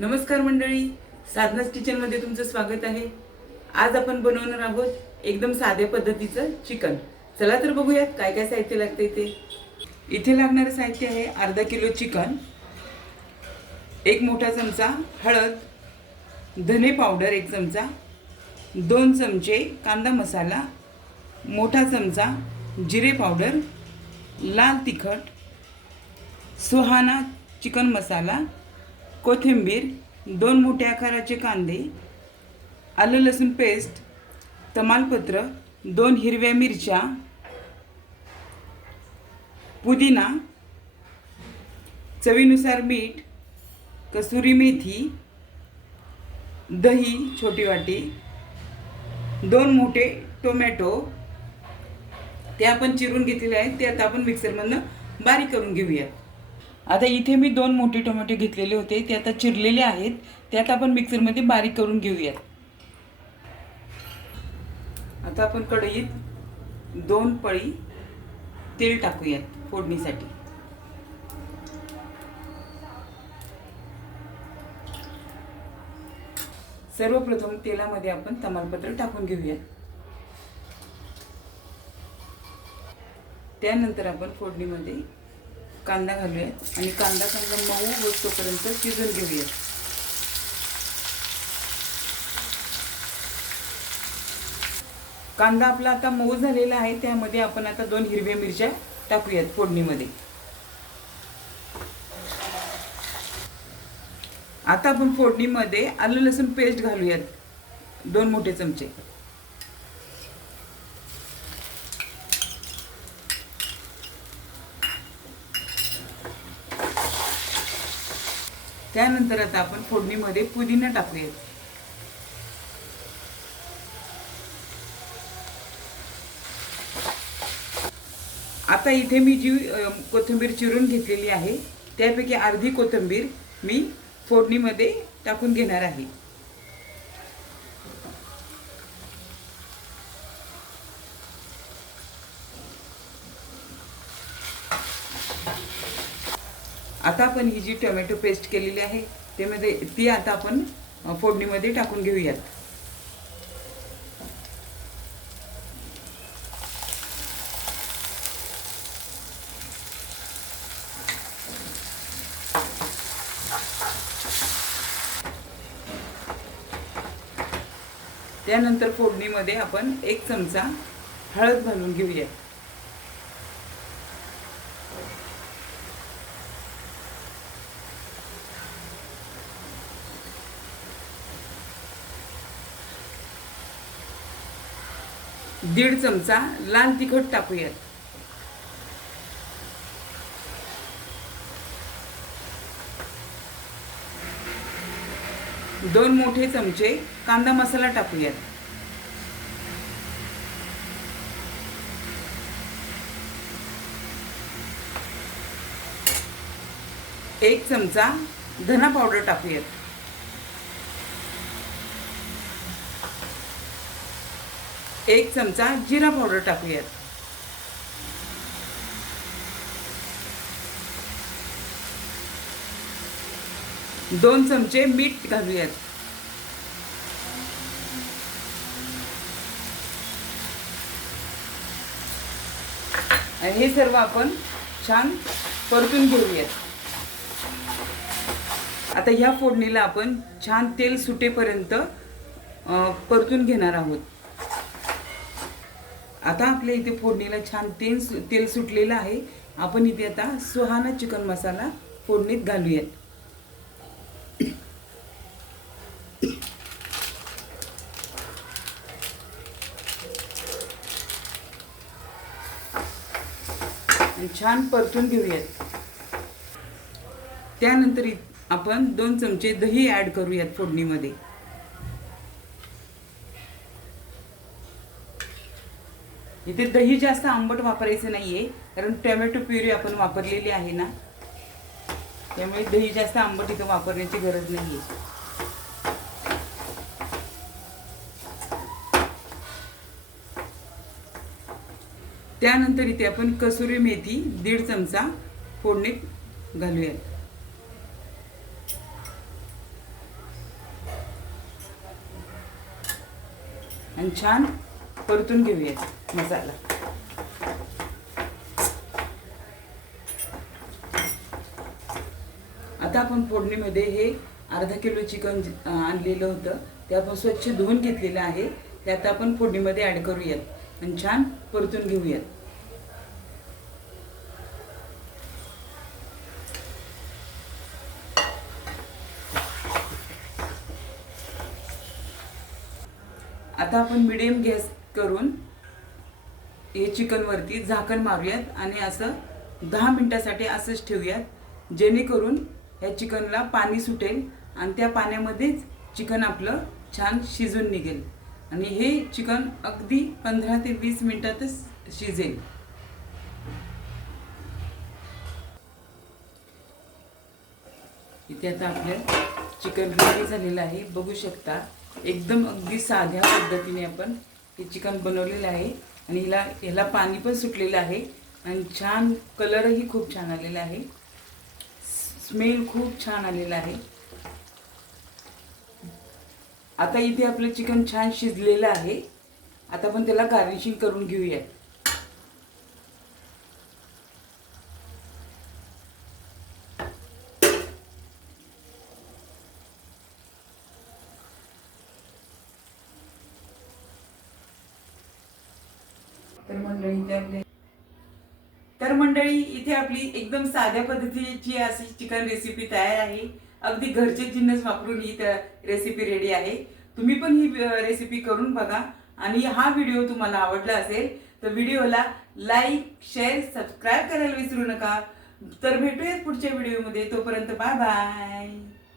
नमस्कार मंडळी, साधनास किचनमध्ये तुमचं स्वागत आहे। आज आपण बनवणार आहोत एकदम साध्या पद्धतीचं चिकन। चला तर बघूयात काय काय साहित्य लागते ते। इथे लागणारे साहित्य आहे अर्धा किलो चिकन, एक मोठा चमचा हळद, धने पावडर एक चमचा, 2 चमचे कांदा मसाला, मोठा चमचा जिरे पावडर, लाल तिखट, सुहाना चिकन मसाला, कोथिंबीर, 2 मोठे आकाराचे कांदे, आलं लसूण पेस्ट, तमालपत्र, 2 हिरव्या मिरच्या, पुदिना, चवीनुसार मीठ, कसुरी मेथी, दही छोटी वाटी, 2 मोठे टोमॅटो ते आपण चिरून घेतलेले आहेत, ते आता आपण मिक्सरमधनं बारीक करून घेऊया। आता इथे मी 2 मोठे टोमॅटो घेतलेले होते, ते आता चिरलेले आहेत, ते आता आपण मिक्सरमध्ये बारीक करून घेऊयात। आता आपण कढईत 2 पळी तेल टाकूयात फोडणीसाठी। सर्वप्रथम तेलामध्ये आपण तमालपत्र टाकून घेऊयात। त्यानंतर आपण फोडणीमध्ये कांदा घालूयात आणि कांदा चांगला मऊ होईपर्यंत शिजवून घेऊयात। कांदा आपला आता मऊ झालेला आहे, त्यामध्ये आपण आता 2 हिरव्या मिरच्या टाकूयात फोडणीमध्ये। आता आपण फोडणीमध्ये आलं लसूण पेस्ट घालूयात, 2 मोठे चमचे। त्यानंतर आता आपण फोडणीमध्ये पुदिना टाकूयात। आता इथे मी जी कोथिंबीर चिरून घेतलेली आहे, त्यापैकी अर्धी कोथिंबीर मी फोडणीमध्ये टाकून घेणार आहे। आता आपण ही जी टोमॅटो पेस्ट केलेली आहे ती आता आपण फोडणीमध्ये टाकून घेऊयात। त्यानंतर फोडणीमध्ये आपण 1 चमचा हळद घालून घेऊया। दीड चमचा लाल तिखट टाकूयात। दोन मोठे चमचे कांदा मसाला टाकूयात। एक चमचा धना पावडर टाकूयात। एक चमचा जिरा पावडर टाकूयात। दोन चमचे मीठ घालूयात। आणि हे सर्व आपण छान परतून घेऊयात। आता ह्या फोडणीला आपण छान तेल सुटेपर्यंत परतून घेणार आहोत। आता आपल्या इथे फोडणीला छान तेल सुटलेलं आहे। आपण इथे आता सुहाना चिकन मसाला फोडणीत घालूयात। छान परतून घेऊयात। त्यानंतर आपण 2 चमचे दही ऍड करूयात फोडणीमध्ये। इथे दही जास्त आंबट वापरायचं नाहीये, कारण टोमॅटो प्युरी आपण वापरलेली आहे ना, त्यामुळे दही जास्त आंबट इथे वापरण्याची गरज नाहीये। त्यानंतर इथे आपण कसुरी मेथी 1.5 चमचा फोडणीत घालूयात। आणि छान परतून घेऊया मसाला. आता आपण फोडणीमध्ये हे अर्धा किलो चिकन आणलेलं होतं ते आपण स्वच्छ धुवून घेतलेलं आहे. ते आता आपण फोडणीमध्ये ॲड करूयात आणि छान परतून घेऊयात. आता आपण मिडियम गॅस करून हे चिकनवरती झाकण मारूयात आणि असं 10 मिनिटासाठी असंच ठेवूयात, जेणेकरून या चिकनला पाणी सुटेल आणि त्या पाण्यामध्येच चिकन आपलं छान शिजून निघेल आणि हे चिकन अगदी 15 ते 20 मिनिटातच शिजेल. इथे आता आपलं चिकन रेडी झालेलं आहे, बघू शकता. एकदम अगदी साध्या पद्धतीने आपण हे चिकन बनवलेलं आहे आणि ह्याला पाणी पण सुटलेलं आहे आणि छान कलरही खूप छान आलेला आहे. स्मेल खूप छान आलेला आहे. आता इथे आपलं चिकन छान शिजलेलं आहे. आता आपण त्याला गार्निशिंग करून घेऊया. तर मंडळी इथे आपली एकदम साध्या पद्धतीची अशी चिकन रेसिपी तयार आहे. अगदी घरचे जिन्नस वापरून ही रेसिपी रेडी आहे. तुम्ही पण ही रेसिपी करून बघा आणि हा व्हिडिओ तुम्हाला आवडला असेल तर व्हिडिओला लाईक, शेअर, सबस्क्राईब करायला विसरू नका. तर भेटूयात पुढच्या व्हिडिओमध्ये. तोपर्यंत बाय बाय.